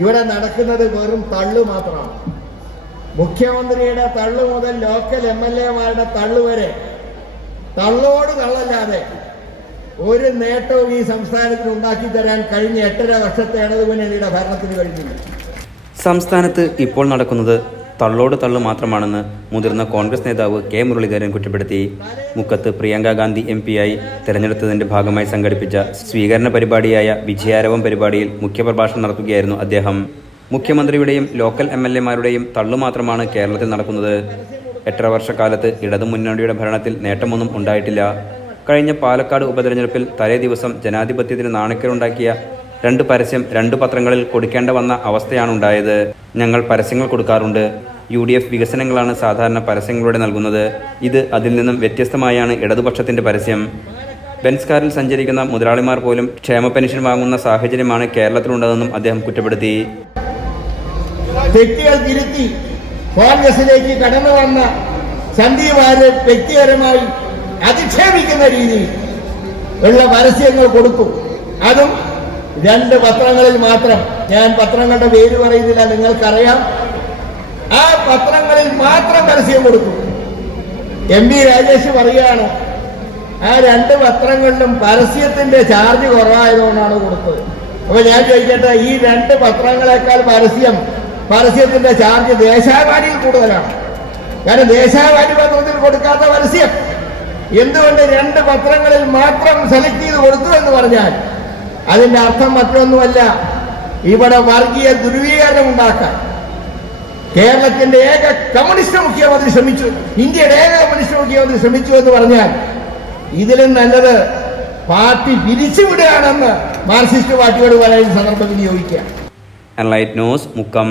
ഇവിടെ നടക്കുന്നത് വെറും തള്ളു മാത്രമാണ്. മുഖ്യമന്ത്രിയുടെ തള്ളു മുതൽ ലോക്കൽ MLA-മാരുടെ തള്ളു വരെ തള്ളോട് തള്ളല്ലാതെ ഒരു നേട്ടവും ഈ സംസ്ഥാനത്തിന് ഉണ്ടാക്കി തരാൻ കഴിഞ്ഞ 8.5 വർഷത്തെ ഇടതുമുന്നണിയുടെ ഭരണത്തിന് കഴിഞ്ഞില്ല. സംസ്ഥാനത്ത് ഇപ്പോൾ നടക്കുന്നത് തള്ളോട് തള്ളു മാത്രമാണെന്ന് മുതിർന്ന കോൺഗ്രസ് നേതാവ് കെ മുരളീധരൻ കുറ്റപ്പെടുത്തി. മുക്കത്ത് പ്രിയങ്ക ഗാന്ധി MP-യായി തെരഞ്ഞെടുത്തതിന്റെ ഭാഗമായി സംഘടിപ്പിച്ച സ്വീകരണ പരിപാടിയായ വിജയാരവം പരിപാടിയിൽ മുഖ്യപ്രഭാഷണം നടത്തുകയായിരുന്നു അദ്ദേഹം. മുഖ്യമന്ത്രിയുടെയും ലോക്കൽ MLA-മാരുടെയും തള്ളു മാത്രമാണ് കേരളത്തിൽ നടക്കുന്നത്. 8.5 വർഷക്കാലത്ത് ഇടതുമുന്നണിയുടെ ഭരണത്തിൽ നേട്ടമൊന്നും ഉണ്ടായിട്ടില്ല. കഴിഞ്ഞ പാലക്കാട് ഉപതെരഞ്ഞെടുപ്പിൽ തലേ ദിവസം ജനാധിപത്യത്തിന് നാണക്കേടുണ്ടാക്കിയ 2 പരസ്യം 2 പത്രങ്ങളിൽ കൊടുക്കേണ്ട വന്ന അവസ്ഥയാണുണ്ടായത്. ഞങ്ങൾ പരസ്യങ്ങൾ കൊടുക്കാറുണ്ട്. UDF വികസനങ്ങളാണ് സാധാരണ പരസ്യങ്ങളോടെ നൽകുന്നത്. ഇത് അതിൽ നിന്നും വ്യത്യസ്തമായാണ് ഇടതുപക്ഷത്തിന്റെ പരസ്യം. ബെൻസ് കാറിൽ സഞ്ചരിക്കുന്ന മുതലാളിമാർ പോലും ക്ഷേമ പെൻഷൻ വാങ്ങുന്ന സാഹചര്യമാണ് കേരളത്തിലുണ്ടതെന്നും അദ്ദേഹം കുറ്റപ്പെടുത്തി. തെറ്റുകൾ തിരുത്തി കോൺഗ്രസിലേക്ക് കടന്നു വന്ന സന്ദീപ് വാര്യർ വ്യക്തിപരമായി അധിക്ഷേപിക്കുന്ന രീതിയിൽ ഉള്ള പരസ്യങ്ങൾ കൊടുത്തു. അതും 2 പത്രങ്ങളിൽ മാത്രം. ഞാൻ പത്രങ്ങളുടെ പേര് പറയുന്നില്ല, നിങ്ങൾക്കറിയാം. ആ പത്രങ്ങളിൽ മാത്രം പരസ്യം കൊടുത്തു. MP രാജേഷ് പറയുകയാണ്, ആ 2 പത്രങ്ങളിലും പരസ്യത്തിന്റെ ചാർജ് കുറവായതുകൊണ്ടാണ് കൊടുത്തത്. അപ്പൊ ഞാൻ ചോദിക്കട്ടെ, ഈ 2 പത്രങ്ങളെക്കാൾ പരസ്യത്തിന്റെ ചാർജ് ദേശാഭിമാനിയിൽ കൂടുതലാണ്. കാരണം ദേശാഭിമാനി പത്രത്തിൽ കൊടുക്കാത്ത പരസ്യം എന്തുകൊണ്ട് 2 പത്രങ്ങളിൽ മാത്രം സെലക്ട് ചെയ്ത് കൊടുത്തു എന്ന് പറഞ്ഞാൽ അതിന്റെ അർത്ഥം മറ്റൊന്നുമല്ല, ഇവിടെ വർഗീയ ധ്രുവീകരണം ഉണ്ടാക്കാൻ കേരളത്തിന്റെ ഏക കമ്മ്യൂണിസ്റ്റ് മുഖ്യമന്ത്രി ശ്രമിച്ചു, ഇന്ത്യയുടെ ഏക കമ്മ്യൂണിസ്റ്റ് മുഖ്യമന്ത്രി ശ്രമിച്ചു എന്ന് പറഞ്ഞാൽ ഇതിലും നല്ലത് പാർട്ടി പിരിച്ചുവിടുകയാണെന്ന് മാർക്സിസ്റ്റ് പാർട്ടിയോട് പറയാൻ സന്ദർഭം വിനിയോഗിക്കുക. Enlight news, Mukkam.